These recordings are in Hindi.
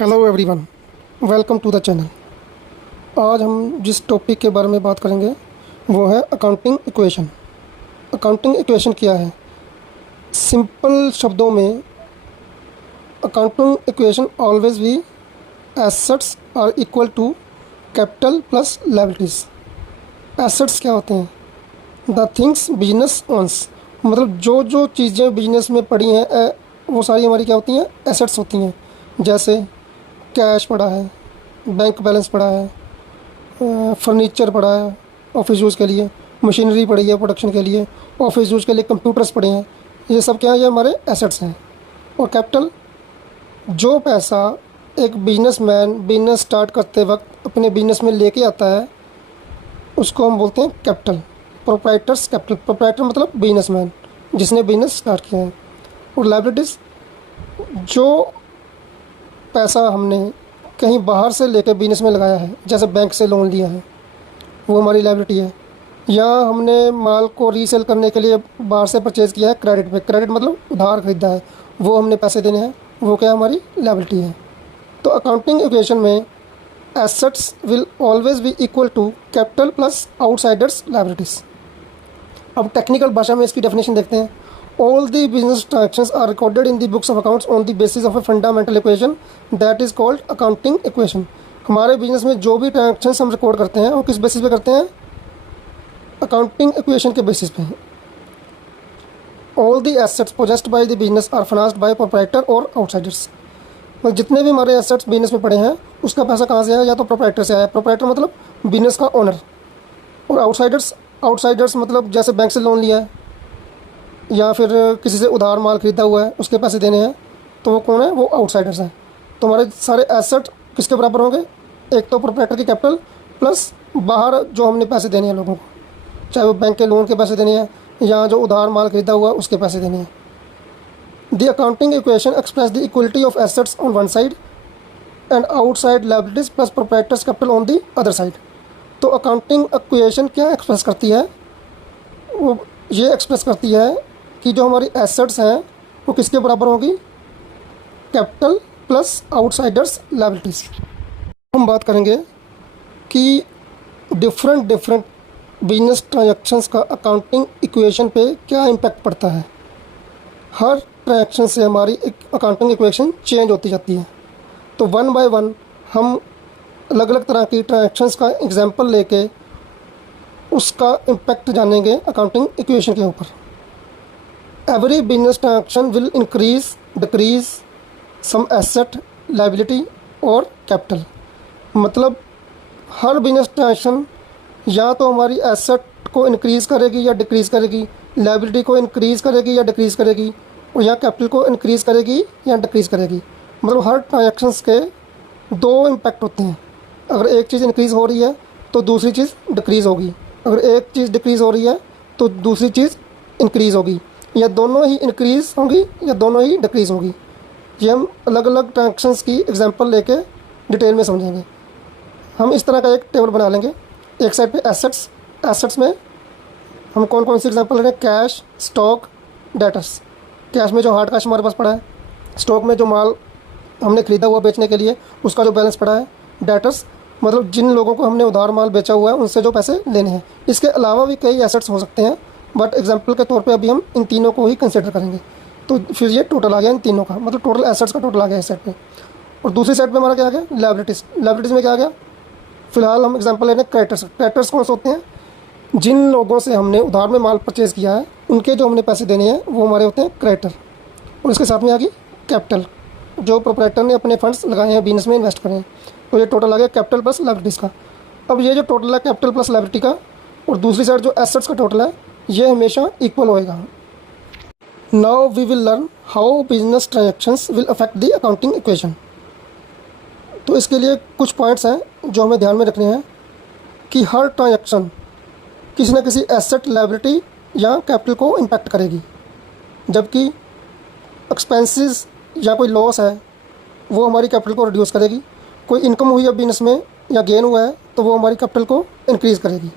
Hello everyone, welcome to the channel. आज हम जिस टॉपिक के बारे में बात करेंगे वो है अकाउंटिंग इक्वेशन। अकाउंटिंग इक्वेशन क्या है? सिंपल शब्दों में accounting equation always be assets are equal to capital plus liabilities. Assets क्या होते हैं? द थिंग्स बिजनेस ओन्स, मतलब जो जो चीज़ें बिजनेस में पड़ी हैं वो सारी हमारी क्या होती हैं? एसेट्स होती हैं। जैसे कैश पड़ा है, बैंक बैलेंस पड़ा है, फर्नीचर पड़ा है ऑफिस यूज़ के लिए, मशीनरी पड़ी है प्रोडक्शन के लिए, ऑफिस यूज़ के लिए कंप्यूटर्स पड़े हैं। ये सब क्या है? ये हमारे एसेट्स हैं। और कैपिटल, जो पैसा एक बिजनेसमैन बिजनेस स्टार्ट करते वक्त अपने बिजनेस में लेके आता है उसको हम बोलते हैं कैपिटल। प्रोप्राइटर्स कैपिटल, प्रोप्राइटर मतलब बिजनेसमैन जिसने बिजनेस स्टार्ट किया है। और लायबिलिटीज़, जो पैसा हमने कहीं बाहर से लेकर बिजनेस में लगाया है, जैसे बैंक से लोन लिया है, वो हमारी लायबिलिटी है। या हमने माल को रीसेल करने के लिए बाहर से परचेज़ किया है क्रेडिट पे, क्रेडिट मतलब उधार खरीदा है, वो हमने पैसे देने हैं, वो क्या हमारी लायबिलिटी है। तो अकाउंटिंग इक्वेशन में assets will always be equal to capital plus outsiders liabilities. अब टेक्निकल भाषा में इसकी डेफिनेशन देखते हैं। All the business transactions are recorded in the books of accounts on the basis of a fundamental equation that is called accounting equation. हमारे बिजनेस में जो भी ट्रांजेक्शंस हम रिकॉर्ड करते हैं वो किस बेसिस पे करते हैं? अकाउंटिंग इक्वेशन के बेसिस पे। All the assets possessed by the business are financed by proprietor और आउटसाइडर्स। मतलब जितने भी हमारे एसेट्स बिजनेस में पड़े हैं उसका पैसा कहाँ से आया? या तो प्रोप्राइटर से आया, प्रोप्राइटर मतलब बिजनेस का ओनर। और आउटसाइडर्स, आउटसाइडर्स मतलब जैसे बैंक से लोन लिया है या फिर किसी से उधार माल खरीदा हुआ है उसके पैसे देने हैं, तो वो कौन है? वो आउटसाइडर्स हैं। तो हमारे सारे एसेट किसके बराबर होंगे? एक तो प्रोप्राइटर की कैपिटल प्लस बाहर जो हमने पैसे देने हैं लोगों को, चाहे वो बैंक के लोन के पैसे देने हैं या जो उधार माल खरीदा हुआ है उसके पैसे देने हैं। The accounting equation express the equality of assets on one side and outside liabilities plus proprietors capital on the other side. तो अकाउंटिंग इक्वेशन क्या एक्सप्रेस करती है? वो ये एक्सप्रेस करती है कि जो हमारी एसेट्स हैं वो किसके बराबर होगी? Capital plus outsiders liabilities. हम बात करेंगे कि डिफरेंट बिजनेस ट्रांजैक्शंस का अकाउंटिंग इक्वेशन पे क्या इम्पैक्ट पड़ता है। हर ट्रांजैक्शन से हमारी अकाउंटिंग इक्वेशन चेंज होती जाती है। तो वन बाय वन हम अलग अलग तरह की ट्रांजैक्शंस का एग्जांपल लेके उसका इम्पैक्ट जानेंगे अकाउंटिंग इक्वेशन के ऊपर। Every business transaction will increase decrease some asset liability और कैपिटल। मतलब हर बिजनेस ट्रांजैक्शन या तो हमारी एसेट को इंक्रीज़ करेगी या डिक्रीज़ करेगी, लायबिलिटी को इंक्रीज़ करेगी या डिक्रीज़ करेगी, और या कैपिटल को इंक्रीज़ करेगी या डिक्रीज़ करेगी। मतलब हर ट्रांजैक्शंस के दो इम्पैक्ट होते हैं। अगर एक चीज़ इंक्रीज़ हो रही है तो दूसरी चीज़ डिक्रीज़ होगी, अगर एक चीज़ डिक्रीज़ हो रही है तो दूसरी चीज़ इंक्रीज़ होगी, या दोनों ही इंक्रीज़ होंगी या दोनों ही डिक्रीज़ होगी। ये हम अलग अलग ट्रांजैक्शंस की एग्जांपल लेके डिटेल में समझेंगे। हम इस तरह का एक टेबल बना लेंगे। एक साइड पे एसेट्स, एसेट्स में हम कौन कौन सी एग्जांपल ले रहे हैं? Cash, stock, debtors. कैश में जो हार्ड कैश हमारे पास पड़ा है, स्टॉक में जो माल हमने ख़रीदा हुआ बेचने के लिए उसका जो बैलेंस पड़ा है, डेटर्स मतलब जिन लोगों को हमने उधार माल बेचा हुआ है उनसे जो पैसे लेने हैं। इसके अलावा भी कई एसेट्स हो सकते हैं, बट एग्जांपल के तौर पे अभी हम इन तीनों को ही कंसिडर करेंगे। तो फिर ये टोटल आ गया इन तीनों का, मतलब टोटल एसेट्स का टोटल आ गया इस साइड पे। और दूसरी साइड पे हमारा क्या आ गया? लायबिलिटीज़। लायबिलिटीज़ में क्या आ गया? फिलहाल हम एग्जांपल ले रहे हैं क्रेडिटर्स। क्रेडिटर्स कौन से होते हैं? जिन लोगों से हमने उधार में माल परचेज़ किया है उनके जो हमने पैसे देने हैं वो हमारे होते हैं क्रेडिटर। और इसके साथ में आ गई कैपिटल, जो प्रोप्राइटर ने अपने फंड्स लगाए हैं बिजनेस में इन्वेस्ट करें हैं। तो ये टोटल आ गया कैपिटल प्लस लायबिलिटीज़ का। अब ये जो टोटल है कैपिटल प्लस लायबिलिटी का और दूसरी साइड जो एसेट्स का टोटल है ये हमेशा इक्वल होएगा। Now we will learn how business transactions will affect the accounting equation. तो इसके लिए कुछ पॉइंट्स हैं जो हमें ध्यान में रखने हैं कि हर ट्रांजैक्शन किसी न किसी एसेट, लायबिलिटी या कैपिटल को इम्पैक्ट करेगी। जबकि एक्सपेंसेस या कोई लॉस है वो हमारी कैपिटल को रिड्यूस करेगी, कोई इनकम हुई है बिजनेस में या गेन हुआ है तो वो हमारी कैपिटल को इंक्रीज़ करेगी।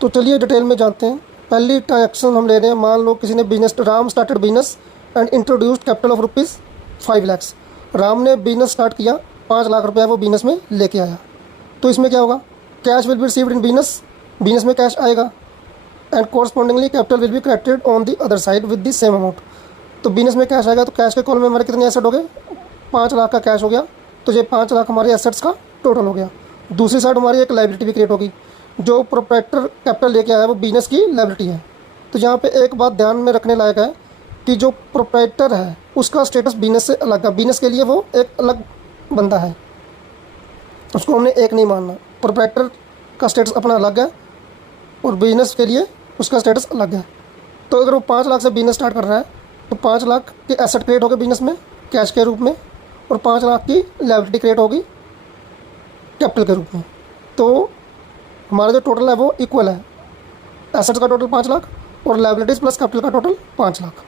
तो चलिए डिटेल में जानते हैं। पहली ट्रांजैक्शन हम ले रहे हैं, मान लो किसी ने business, Ram started business and introduced capital of rupees 5 lakh. Ram ने बिजनेस स्टार्ट किया, 5 लाख रुपया वो बिजनेस में लेके आया, तो इसमें क्या होगा, cash will be received in business, business में कैश आएगा, and correspondingly capital will be corrected on the other side with the same amount. तो बिजनेस में कैश आएगा तो कैश के कॉलम में हमारे कितने एसेट हो गए, 5 लाख का कैश हो गया, तो ये 5 लाख हमारे एसेट्स का टोटल हो गया। दूसरी साइड हमारी एक लाइबिलिटी भी क्रिएट होगी, जो प्रोप्राइटर कैपिटल लेके आया है वो बिजनेस की लाइबिलिटी है। तो यहाँ पे एक बात ध्यान में रखने लायक है कि जो प्रोप्राइटर है उसका स्टेटस बिजनेस से अलग है, बिजनेस के लिए वो एक अलग बंदा है, उसको हमने एक नहीं मानना। प्रोप्राइटर का स्टेटस अपना अलग है और बिजनेस के लिए उसका स्टेटस अलग है। तो अगर वो 5 लाख से बिजनेस स्टार्ट कर रहा है तो 5 लाख के एसेट क्रिएट हो गए बिजनेस में कैश के रूप में, और 5 लाख की लायबिलिटी क्रिएट होगी कैपिटल के रूप में। तो हमारा जो टोटल है वो इक्वल है, एसेट्स का टोटल 5 लाख और लायबिलिटीज़ प्लस कैपिटल का टोटल 5 लाख।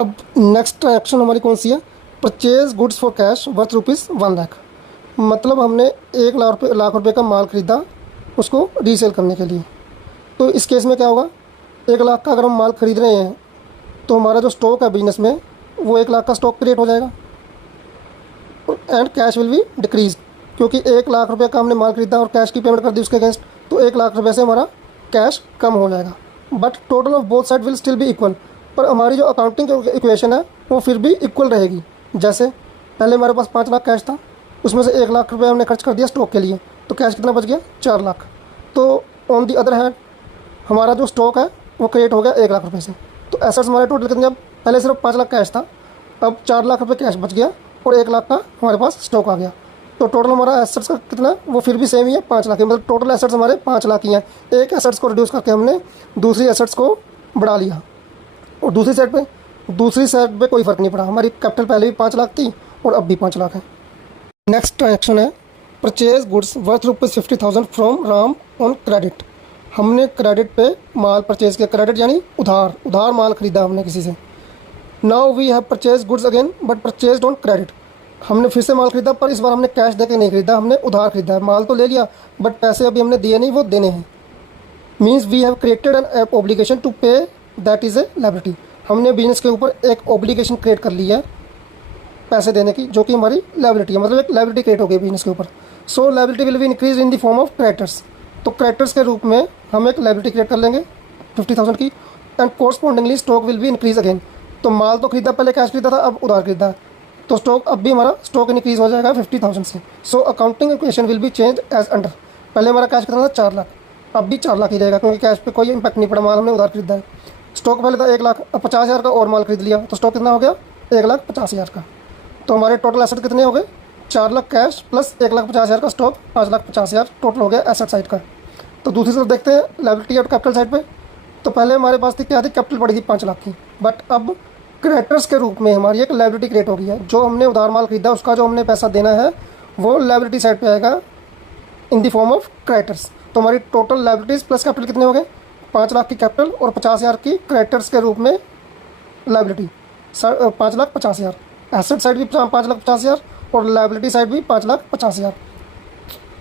अब नेक्स्ट एक्शन हमारी कौन सी है, purchase goods for cash worth ₹1 lakh. मतलब हमने 1 लाख रुपये का माल ख़रीदा उसको रीसेल करने के लिए। तो इस केस में क्या होगा, 1 लाख का अगर हम माल ख़रीद रहे हैं तो हमारा जो स्टॉक है बिजनेस में वो 1 लाख का स्टॉक क्रिएट हो जाएगा, and cash will be decrease, क्योंकि 1 लाख रुपये का हमने माल खरीदा और कैश की पेमेंट कर दी उसके अगेंस्ट, तो 1 लाख रुपये से हमारा कैश कम हो जाएगा। But total of both side will still be equal, पर हमारी जो अकाउंटिंग इक्वेशन है वो फिर भी इक्वल रहेगी। जैसे पहले हमारे पास 5 लाख कैश था, उसमें से 1 लाख रुपये हमने खर्च कर दिया स्टॉक के लिए, तो कैश कितना बच गया, 4 लाख। तो ऑन दी अदर हैंड हमारा जो स्टॉक है वो क्रिएट हो गया 1 लाख रुपये से। तो एसेट्स हमारे टोटल कितने, अब पहले सिर्फ 5 लाख कैश था, अब 4 लाख रुपये कैश बच गया और 1 लाख का हमारे पास स्टॉक आ गया। तो टोटल हमारा एसेट्स का कितना, वो फिर भी सेम ही है, 5 लाख है। मतलब टोटल एसेट्स हमारे 5 लाख ही हैं। एक एसेट्स को रिड्यूस करके हमने दूसरी एसेट्स को बढ़ा लिया, और दूसरी साइड पे कोई फ़र्क नहीं पड़ा, हमारी कैपिटल पहले भी 5 लाख थी और अब भी 5 लाख है। नेक्स्ट ट्रांजेक्शन है purchase goods worth ₹50,000 from Ram on credit. हमने क्रेडिट पे माल परचेज़ किया, क्रेडिट यानी उधार माल ख़रीदा हमने किसी से। Now we have purchase goods again but purchase on credit. हमने फिर से माल खरीदा, पर इस बार हमने कैश देके नहीं खरीदा, हमने उधार खरीदा है। माल तो ले लिया बट पैसे अभी हमने दिए नहीं, वो देने हैं। Means we have created an obligation to pay, that is a liability. हमने बिजनेस के ऊपर एक ऑब्लिगेशन क्रिएट कर ली है पैसे देने की, जो कि हमारी लायबिलिटी है, मतलब एक लायबिलिटी क्रिएट हो गई बिजनेस के ऊपर। So liability will be increase in the form of creditors. तो क्रेडिटर्स के रूप में हम एक लायबिलिटी क्रिएट कर लेंगे 50,000 की, and correspondingly stock will be increase again. तो माल तो खरीदा, पहले कैश खरीदा था, अब उधार खरीदा है, तो स्टॉक अब भी हमारा स्टॉक इंक्रीज हो जाएगा 50,000 से। So accounting equation will be change as under. पहले हमारा कैश कितना था, 4 लाख, अब भी 4 लाख ही रहेगा, क्योंकि कैश पे कोई इंपैक्ट नहीं पड़ा, माल हमने उधार खरीदा है। स्टॉक पहले था 1 लाख, अब 50,000 का और माल खरीद लिया, तो स्टॉक कितना हो गया, 1,50,000 का। तो हमारे टोटल एसेट कितने हो गए, 4 लाख कैश प्लस 1,50,000 का स्टॉक, 5,50,000 टोटल हो गया एसेट साइड का। तो दूसरी तरफ देखते हैं लायबिलिटी और कैपिटल साइड पे। तो पहले हमारे पास थी क्या थी, कैपिटल पड़ी थी 5 लाख की, बट अब क्रेडिटर्स के रूप में हमारी एक लायबिलिटी क्रिएट हो गई है। जो हमने उधार माल खरीदा उसका जो हमने पैसा देना है वो लायबिलिटी साइड पे आएगा इन द फॉर्म ऑफ क्रेडिटर्स। तो हमारी टोटल लायबिलिटीज़ प्लस कैपिटल कितने हो गए, 5 लाख की कैपिटल और 50,000 की क्रेडिटर्स के रूप में लायबिलिटी, 5,50,000। एसेट साइड भी 5,50,000 और लायबिलिटी साइड भी 5,50,000।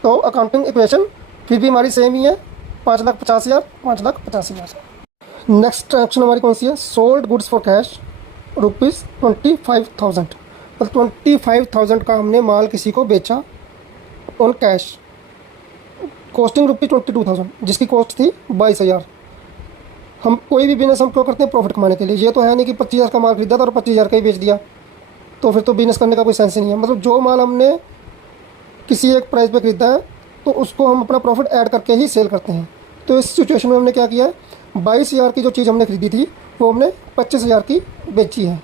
तो अकाउंटिंग इक्वेशन फिर भी हमारी सेम ही है, 5,50,000, 5,50,000। नेक्स्ट ट्रांजेक्शन हमारी कौन सी है, सोल्ड गुड्स फॉर कैश ₹25,000। मतलब 25,000 का हमने माल किसी को बेचा ऑन कैश, कॉस्टिंग ₹22,000, जिसकी कॉस्ट थी 22,000। हम कोई भी बिजनेस हम क्यों करते हैं, प्रॉफिट कमाने के लिए। ये तो है नहीं कि 25,000 का माल खरीदा था और 25,000 का ही बेच दिया, तो फिर तो बिजनेस करने का कोई सेंस ही नहीं है। मतलब जो माल हमने किसी एक प्राइस पे खरीदा है तो उसको हम अपना प्रॉफिट ऐड करके ही सेल करते हैं। तो इस सिचुएशन में हमने क्या किया है, 22,000 की जो चीज़ हमने खरीदी थी वो हमने 25,000 की बेची है।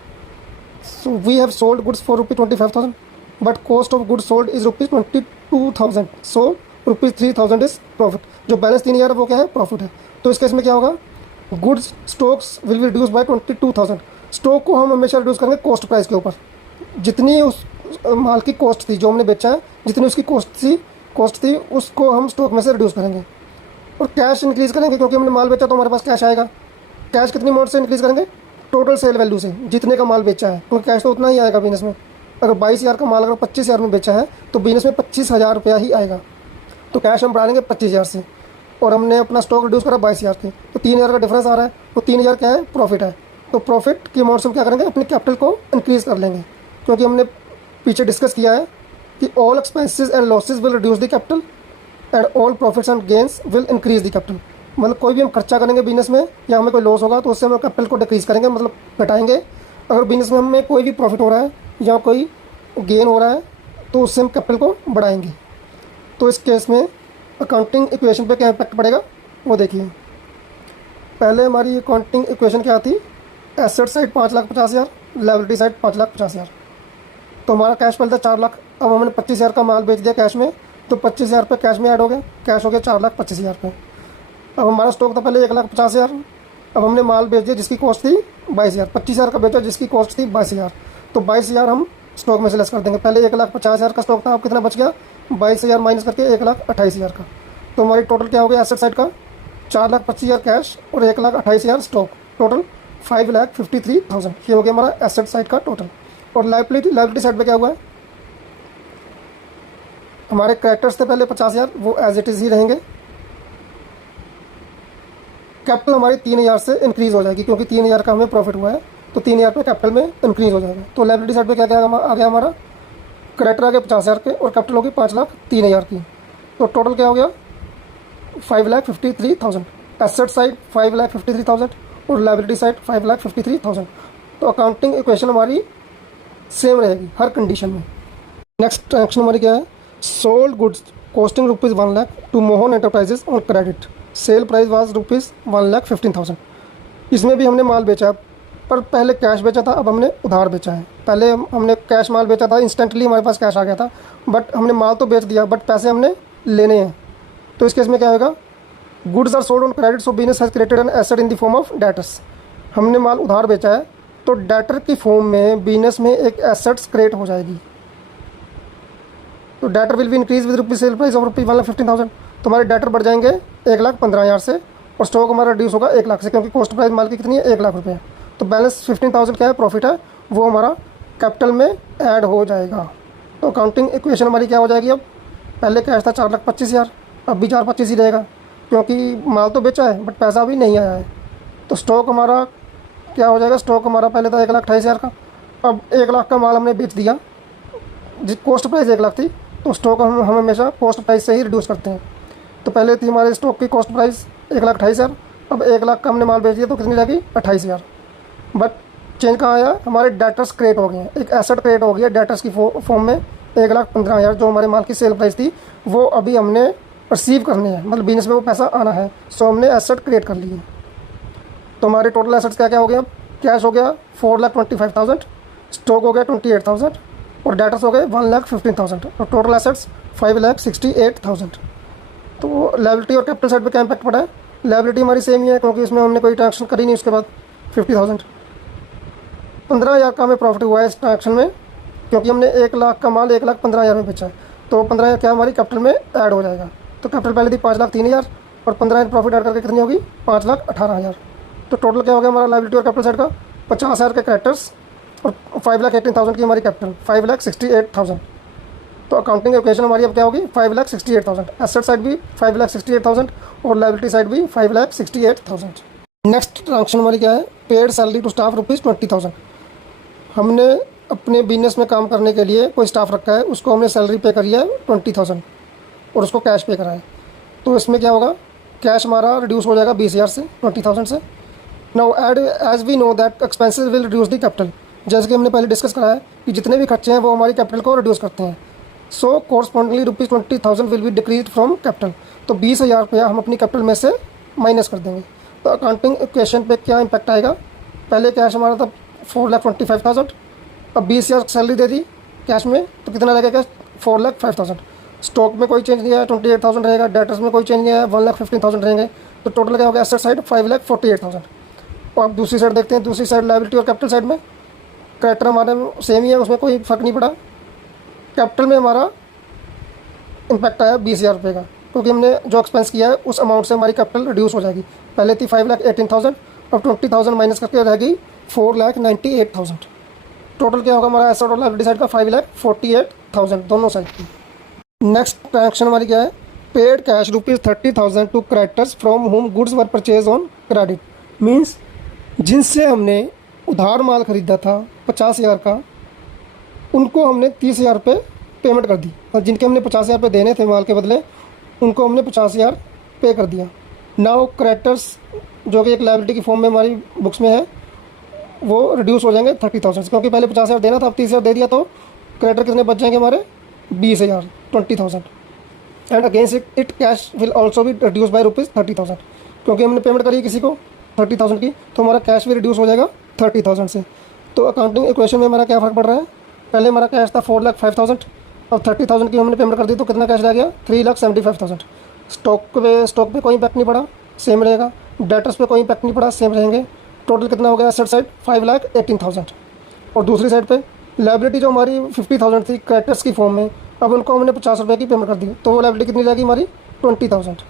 So we have sold goods for ₹25,000 but cost of goods sold is ₹22,000। So ₹3,000 is profit. जो बैलेंस 3,000 वो क्या है, प्रॉफिट है। तो इस केस में क्या होगा, goods stocks will be reduce by 22,000। Stock को हम हमेशा रिड्यूस करेंगे कॉस्ट प्राइस के ऊपर। जितनी उस माल की कॉस्ट थी जो हमने बेचा है, जितनी उसकी कॉस्ट थी उसको हम स्टॉक में से रिड्यूस करेंगे। और कैश इंक्रीज़ करेंगे, क्योंकि हमने माल बेचा तो हमारे पास कैश आएगा। कैश कितनी अमाउंट से इंक्रीज़ करेंगे, टोटल सेल वैल्यू से, जितने का माल बेचा है, क्योंकि कैश तो उतना ही आएगा बिजनेस में। अगर 22,000 का माल अगर 25,000 में बेचा है तो बिजनेस में 25,000 रुपया ही आएगा। तो कैश हम बढ़ा लेंगे 25,000 से, और हमने अपना स्टॉक रिड्यूस करा 22,000 के, तो 3,000 का डिफरेंस आ रहा है। तो 3,000 क्या है, प्रॉफिट है। तो प्रॉफिट की अमाउंट से हम क्या करेंगे, अपने कैपिटल को इंक्रीज़ कर लेंगे, क्योंकि हमने पीछे डिस्कस किया है कि all expenses and losses will reduce the capital and all profits and gains will increase the capital. मतलब कोई भी हम खर्चा करेंगे बिजनेस में या हमें कोई लॉस होगा तो उससे हम कैपिटल को डिक्रीज करेंगे, मतलब घटाएंगे। अगर बिजनेस में हमें कोई भी प्रॉफिट हो रहा है या कोई गेन हो रहा है तो उससे हम कैपिटल को बढ़ाएंगे। तो इस केस में अकाउंटिंग इक्वेशन पे क्या इम्पैक्ट पड़ेगा वो देखिए। पहले हमारी अकाउंटिंग इक्वेशन क्या थी, एसेट साइड 5,50,000, लायबिलिटी साइड 5,50,000। तो हमारा कैश पहले था 4 लाख, अब हमने 25,000 का माल बेच दिया कैश में, तो 25,000 रुपये कैश में ऐड हो गया, कैश हो गया 4,25,000 रुपये। अब हमारा स्टॉक था पहले 1,50,000, अब हमने माल बेच दिया जिसकी कॉस्ट थी 22,000, 25,000 का बेचा जिसकी कॉस्ट थी 22,000, तो 22,000 हम स्टॉक में से लेस कर देंगे। पहले 1,50,000 का स्टॉक था, अब कितना बच गया, 22,000 माइनस करके 1,28,000 का। तो हमारी टोटल क्या हो गया एसेट साइड का, 4,25,000 कैश और 1,28,000 स्टॉक, टोटल 5,53,000। ये हो गया हमारा एसेट साइड का टोटल। और लायबिलिटी साइड पे क्या हुआ है, हमारे क्रेडिटर्स थे पहले 50,000, वो एज इट इज़ ही रहेंगे। कैपिटल हमारी 3,000 से इंक्रीज़ हो जाएगी क्योंकि 3,000 का हमें प्रॉफिट हुआ है, तो 3,000 पे कैपिटल में इंक्रीज़ हो जाएगा। तो लायबिलिटी साइड पे क्या क्या आ गया हमारा, क्रेडिटर आ गया 50,000 के और कैपिटल होगी 5,03,000 की। तो टोटल क्या हो गया 5,53,000। एसेट साइड 5,53,000 और लायबिलिटी साइड 5,53,000। तो अकाउंटिंग इक्वेशन हमारी सेम रहेगी हर कंडीशन में। नेक्स्ट ट्रांजेक्शन हमारी क्या है, sold goods costing ₹1 lakh to Mohan enterprises on credit, sale price was ₹1,15,000। इसमें भी हमने माल बेचा, पर पहले कैश बेचा था, अब हमने उधार बेचा है। पहले हमने कैश माल बेचा था, इंस्टेंटली हमारे पास कैश आ गया था, बट हमने माल तो बेच दिया बट पैसे हमने लेने हैं। तो इस केस में क्या होगा, goods are sold on credit so business has created an asset in the form of debtors. हमने माल उधार बेचा है तो डेटर की फॉर्म में बिजनेस में एक एसेट्स क्रिएट हो जाएगी। तो debtor will be increase with rupees sale price of ₹1,15,000। तो हमारे डेटर बढ़ जाएंगे 1,15,000 से और स्टॉक हमारा रिड्यूस होगा 1 लाख से, क्योंकि कॉस्ट प्राइस माल की कितनी है, 1 लाख रुपये। तो बैलेंस 15,000 क्या है, प्रॉफिट है, वो हमारा कैपिटल में ऐड हो जाएगा। तो अकाउंटिंग इक्वेशन हमारी क्या हो जाएगी, अब पहले कैश था 4,25,000, अब भी 4,25,000 ही रहेगा क्योंकि माल तो बेचा है बट पैसा अभी नहीं आया है। तो स्टॉक हमारा क्या हो जाएगा, स्टॉक हमारा पहले था 1,28,000 का, अब 1 लाख का माल हमने बेच दिया, जिस कॉस्ट प्राइस 1 लाख थी, तो स्टॉक हम हमेशा कॉस्ट प्राइस से ही रिड्यूस करते हैं। तो पहले थी हमारे स्टॉक की कॉस्ट प्राइस 1,28,000, अब 1 लाख का हमने माल बेच दिया तो कितनी रहेगी 28,000। बट चेंज कहाँ आया, हमारे डेटर्स क्रिएट हो गए हैं, एक एसेट क्रिएट हो गया डेटर्स की फॉर्म में। 1,15,000 जो हमारे माल की सेल प्राइस थी वो अभी हमने रिसीव करनी है, मतलब बिजनेस में वो पैसा आना है, सो हमने एसेट क्रिएट कर लिए। तो हमारे टोटल एसेट्स क्या क्या हो गया, कैश हो गया 4,25,000, स्टॉक हो गया 28,000 और डेटर्स हो गए 1,15,000। तो टोटल एसेट्स 5,68,000। तो लायबिलिटी और कैपिटल साइड पे क्या इम्पैक्ट पड़ा है, लायबिलिटी हमारी सेम ही है क्योंकि इसमें हमने कोई ट्रांजेक्शन करी नहीं। उसके बाद 50,000, 15,000 का हमें प्रॉफिट हुआ है इस ट्रांजेक्शन में क्योंकि हमने 1 लाख का माल 1,15,000 में बेचा है। तो 15,000 क्या हमारी कैपिटल में ऐड हो जाएगा। तो कैपिटल पहले थी 5,03,000 और 15,000 प्रॉफिट ऐड करके कितनी होगी 5,18,000। तो टोटल क्या हो गया हमारा लायबिलिटी और कैपिटल साइड का, 50,000 के क्रेडिटर्स और 5,18,000 की हमारी कैपिटल, 5,68,000। तो अकाउंटिंग इक्वेशन हमारी अब क्या होगी 5,68,000। एसेट साइड भी 5,68,000 और लायबिलिटी साइड भी 5,68,000। नेक्स्ट ट्रांजेक्शन हमारी क्या है, पेड सैलरी टू स्टाफ ₹20,000। हमने अपने बिजनेस में काम करने के लिए कोई स्टाफ रखा है, उसको हमने सैलरी पे करी है 20,000 और उसको कैश पे करा है। तो इसमें क्या होगा, कैश हमारा रिड्यूस हो जाएगा 20,000 से 20,000 से। Now add as we know that expenses will reduce the capital, जैसे कि हमने पहले डिस्कस करा है कि जितने भी खर्चे हैं वो हमारी कैपिटल को रिड्यूस करते हैं। So correspondingly ₹20,000 will be decrease from capital. तो 20,000 रुपया हम अपनी कैपिटल में से माइनस कर देंगे। तो अकाउंटिंग इक्वेशन पे क्या इम्पैक्ट आएगा, पहले कैश हमारा था 4,25,000, अब 20,000 सैलरी दे दी कैश में तो कितना लगेगा 4,05,000। स्टॉक में कोई चेंज नहीं आया 28,000 रहेगा, डेटर्स में कोई चेंज नहीं आया 1,15,000 रहेंगे। तो टोटल क्या होगा एसेट साइड 5,48,000। और अब दूसरी साइड देखते हैं, दूसरी साइड लायबिलिटी और कैपिटल साइड में क्रेडिटर हमारे सेम ही है, उसमें कोई फ़र्क नहीं पड़ा। कैपिटल में हमारा इम्पैक्ट आया 20,000 रुपये का क्योंकि हमने जो एक्सपेंस किया है उस अमाउंट से हमारी कैपिटल रिड्यूस हो जाएगी। पहले थी 5,18,000, अब 20,000 माइनस करके रहेगी 4,98,000। टोटल क्या होगा हमारा एसेट और लायबिलिटी साइड का 5,48,000 दोनों साइड की। नेक्स्ट ट्रांजेक्शन हमारी क्या है, paid cash ₹30,000 to creditors from home goods were purchase on credit. Means जिनसे हमने उधार माल ख़रीदा था 50,000 का, उनको हमने 30,000 रुपये पेमेंट कर दी, और जिनके हमने 50,000 रुपये देने थे माल के बदले, उनको हमने 50,000 पे कर दिया। नाउ क्रेडिटर्स जो कि एक लायबिलिटी की फॉर्म में हमारी बुक्स में है, वो रिड्यूस हो जाएंगे 30,000 से, क्योंकि पहले 50,000 देना था, अब 30,000 दे दिया, तो क्रेडिटर कितने बच जाएंगे हमारे 20,000, 20,000। And against it cash will also भी रिड्यूस बाई ₹30,000, क्योंकि हमने पेमेंट करी किसी को 30,000 की, तो हमारा कैश भी रिड्यूस हो जाएगा 30,000 से। तो अकाउंटिंग इक्वेशन में हमारा क्या फ़र्क पड़ रहा है, पहले हमारा कैश था 4,05,000, अब 30,000 की हमने पेमेंट कर दी, तो कितना कैश रह गया 3,75,000। स्टॉक पे कोई इम्पैक्ट नहीं पड़ा, सेम रहेगा। डेटर्स पे कोई इम्पैक्ट नहीं पड़ा, सेम रहेंगे। टोटल कितना हो गया एसेट साइड 5,18,000। और दूसरी साइड पे लायबिलिटी जो हमारी 50,000 थी क्रेडिटर्स की फॉर्म में, अब उनको हमने 50 रुपये की पेमेंट कर दी, तो वो लायबिलिटी कितनी जाएगी हमारी 20,000।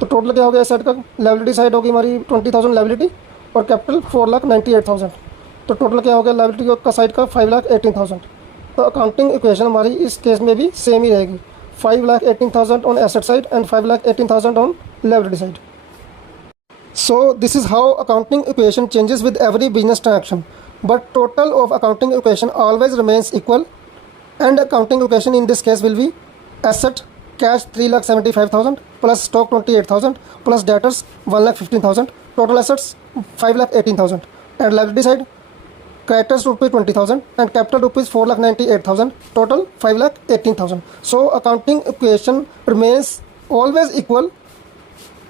तो टोटल क्या हो गया एसेट का, लायबिलिटी साइड होगी हमारी 20,000 लायबिलिटी, और कैपिटल 4,98,000। तो टोटल क्या हो गया लायबिलिटी का साइड का 5,18,000। तो अकाउंटिंग इक्वेशन हमारी इस केस में भी सेम ही रहेगी, 5,18,000 on asset side and 5,18,000 on liability side. So this is how accounting equation changes with every business transaction, but total of accounting equation always remains equal, and accounting equation in this case will be asset cash 3,75,000 plus stock 28,000 plus debtors 1,15,000, total assets 5,18,000, and liability side creditors ₹20,000 and capital ₹4,98,000, total 5,18,000. So accounting equation remains always equal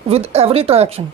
with every transaction.